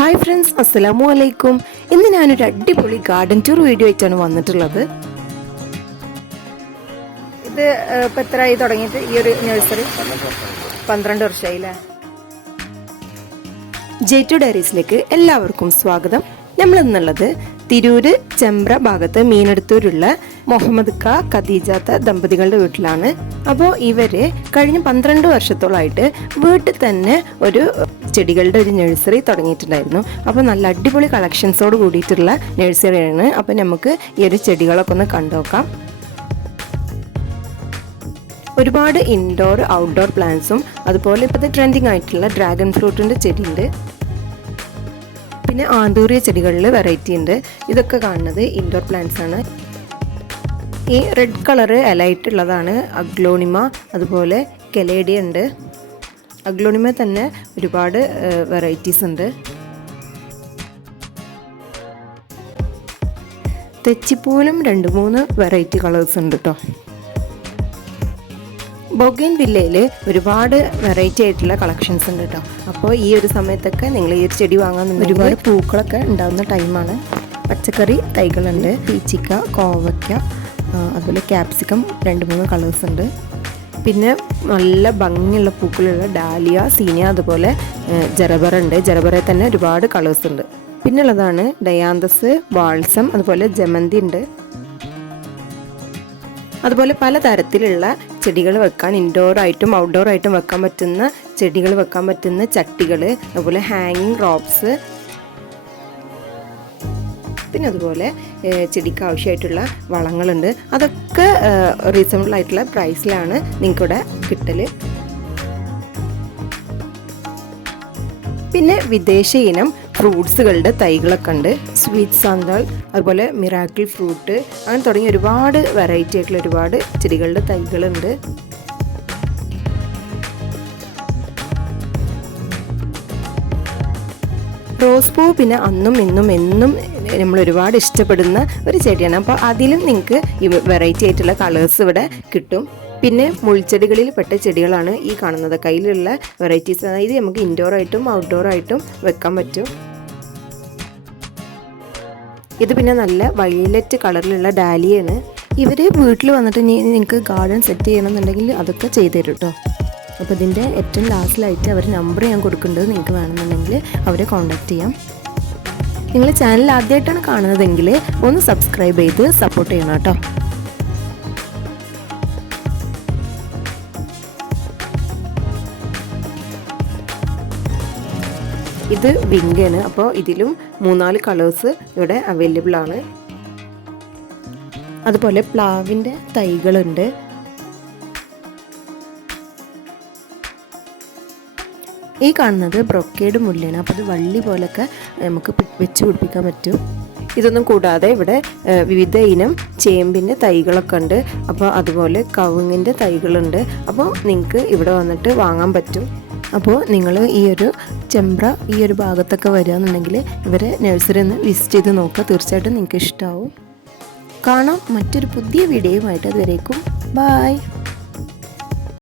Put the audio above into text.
Hi friends അസ്സലാമു അലൈക്കും ഇന്ന് ഞാനൊരു അടിപൊളി ഗാർഡൻ ടൂർ വീഡിയോ ആയിട്ടാണ് വന്നിട്ടുള്ളത്. ഇത് ഇപ്പം എത്രയായി തുടങ്ങിയിട്ട് ഈ ഒരു നഴ്സറി പന്ത്രണ്ട് വർഷമായി അല്ലേ ജെ ടു ഡയറീസിലേക്ക് എല്ലാവർക്കും സ്വാഗതം. നമ്മൾ ഇന്നുള്ളത് തിരൂര് ചെമ്പ്ര ഭാഗത്ത് മീനെടുത്തൂരുള്ള മുഹമ്മദ് ക ഖദീജാത്ത ദമ്പതികളുടെ വീട്ടിലാണ്. അപ്പോൾ ഇവർ കഴിഞ്ഞ പന്ത്രണ്ട് വർഷത്തോളായിട്ട് വീട്ടിൽ തന്നെ ഒരു ചെടികളുടെ ഒരു നഴ്സറി തുടങ്ങിയിട്ടുണ്ടായിരുന്നു. അപ്പോൾ നല്ല അടിപൊളി കളക്ഷൻസോട് കൂടിയിട്ടുള്ള നഴ്സറിയാണ് അപ്പോൾ നമുക്ക് ഈ ഒരു ചെടികളൊക്കെ ഒന്ന് കണ്ടുനോക്കാം. ഒരുപാട് ഇൻഡോർ ഔട്ട്ഡോർ പ്ലാന്റ്സും അതുപോലെ ഇപ്പോഴത്തെ ട്രെൻഡിങ് ആയിട്ടുള്ള ഡ്രാഗൺ ഫ്രൂട്ടിന്റെ ചെടിയുണ്ട്. പിന്നെ ആന്തൂറിയ ചെടികളിൽ വെറൈറ്റി ഉണ്ട്. ഇതൊക്കെ കാണുന്നത് ഇൻഡോർ പ്ലാന്റ്സ് ആണ്. ഈ റെഡ് കളറ് ഉള്ളതാണ് അഗ്ലോണിമ അതുപോലെ കെലേഡിയ ഉണ്ട്. അഗ്ലോണിമ തന്നെ ഒരുപാട് വെറൈറ്റീസ് ഉണ്ട്. തെച്ചിപ്പൂവിലും രണ്ട് മൂന്ന് വെറൈറ്റി കളേഴ്സ് ഉണ്ട് കേട്ടോ ബൊഗൈൻ വില്ലയിൽ ഒരുപാട് വെറൈറ്റി ആയിട്ടുള്ള കളക്ഷൻസ് ഉണ്ട് കേട്ടോ അപ്പോൾ ഈ ഒരു സമയത്തൊക്കെ നിങ്ങൾ ഈ ഒരു ചെടി വാങ്ങാൻ ഒരുപാട് പൂക്കളൊക്കെ ഉണ്ടാകുന്ന ടൈമാണ് പച്ചക്കറി തൈകളുണ്ട് പീച്ചിക്ക കോവയ്ക്ക അതുപോലെ ക്യാപ്സിക്കം രണ്ട് മൂന്ന് കളേഴ്സ് ഉണ്ട്. പിന്നെ നല്ല ഭംഗിയുള്ള പൂക്കളുള്ള ഡാലിയ സീനിയ അതുപോലെ ജറബറ ഉണ്ട്. ജറബറയിൽ തന്നെ ഒരുപാട് കളേഴ്സ് ഉണ്ട്. പിന്നെ ഉള്ളതാണ് ഡയാന്തസ് വാൾസം അതുപോലെ ജമന്തി ഉണ്ട്. അതുപോലെ പല തരത്തിലുള്ള ചെടികൾ വെക്കാൻ ഔട്ട്ഡോർ ആയിട്ടും വെക്കാൻ പറ്റുന്ന ചെടികൾ വെക്കാൻ പറ്റുന്ന ചട്ടികൾ അതുപോലെ ഹാങ്ങിങ് റോപ്സ് പിന്നെ അതുപോലെ ചെടിക്ക് ആവശ്യമായിട്ടുള്ള വളങ്ങളുണ്ട്. അതൊക്കെ റീസണബിൾ ആയിട്ടുള്ള പ്രൈസിലാണ് നിങ്ങൾക്കിവിടെ കിട്ടൽ പിന്നെ വിദേശ ഇനം ഫ്രൂട്ട്സുകളുടെ തൈകളൊക്കെ ഉണ്ട്. സ്വീറ്റ് സാന്താൾ അതുപോലെ മിറാക്കിൾ ഫ്രൂട്ട് അങ്ങനെ തുടങ്ങി ഒരുപാട് വെറൈറ്റി ആയിട്ടുള്ള ഒരുപാട് ചെടികളുടെ തൈകളുണ്ട്. റോസ് പൂ പിന്നെ അന്നും ഇന്നും എന്നും നമ്മൾ ഒരുപാട് ഇഷ്ടപ്പെടുന്ന ഒരു ചെടിയാണ്. അപ്പോൾ അതിലും നിങ്ങൾക്ക് ഈ വെറൈറ്റി ആയിട്ടുള്ള കളേഴ്സ് ഇവിടെ കിട്ടും. പിന്നെ മുൾച്ചെടികളിൽ പെട്ട ചെടികളാണ് ഈ കാണുന്നത്. കയ്യിലുള്ള വെറൈറ്റീസ് അതായത് നമുക്ക് ഇൻഡോർ ആയിട്ടും ഔട്ട്ഡോർ ആയിട്ടും വെക്കാൻ പറ്റും. ഇത് പിന്നെ നല്ല വയലറ്റ് കളറിലുള്ള ഡാലിയാണ് ഇവർ വീട്ടിൽ വന്നിട്ട് നിങ്ങൾക്ക് ഗാർഡൻ സെറ്റ് ചെയ്യണമെന്നുണ്ടെങ്കിൽ അതൊക്കെ ചെയ്തു തരും കേട്ടോ അപ്പോൾ ഇതിന്റെ ഏറ്റവും ലാസ്റ്റിലായിട്ട് അവർ നമ്പർ ഞാൻ കൊടുക്കേണ്ടത് നിങ്ങൾക്ക് വേണമെന്നുണ്ടെങ്കിൽ അവരെ കോൺടാക്റ്റ് ചെയ്യാം. നിങ്ങൾ ചാനൽ ആദ്യമായിട്ടാണ് കാണുന്നതെങ്കിൽ ഒന്ന് സബ്സ്ക്രൈബ് ചെയ്ത് സപ്പോർട്ട് ചെയ്യണം കേട്ടോ. ഇത് വിങ്കാണ് അപ്പോൾ ഇതിലും മൂന്നാൽ കളേഴ്സ് ഇവിടെ അവൈലബിൾ ആണ്. അതുപോലെ പ്ലാവിന്റെ തൈകളുണ്ട്. ഈ കാണുന്നത് ബ്രൊക്കേഡ് മുല്ലയാണ്. അപ്പോൾ അത് വള്ളി പോലൊക്കെ നമുക്ക് വെച്ച് പിടിപ്പിക്കാൻ പറ്റും. ഇതൊന്നും കൂടാതെ ഇവിടെ വിവിധ ഇനം ചേമ്പിന്റെ തൈകളൊക്കെ ഉണ്ട്. അപ്പോൾ അതുപോലെ കവുങ്ങിന്റെ തൈകളുണ്ട്. അപ്പോൾ നിങ്ങൾക്ക് ഇവിടെ വന്നിട്ട് വാങ്ങാൻ പറ്റും. അപ്പോൾ നിങ്ങൾ ഈ ഒരു ചെമ്പ്ര ഈ ഒരു ഭാഗത്തൊക്കെ വരികയെന്നുണ്ടെങ്കിൽ ഇവരെ നഴ്സറി ഒന്ന് വിസിറ്റ് ചെയ്ത് നോക്കുക. തീർച്ചയായിട്ടും നിങ്ങൾക്ക് ഇഷ്ടമാവും കാണാം. മറ്റൊരു പുതിയ വീഡിയോയുമായിട്ട് അതുവരേക്കും. ബായ്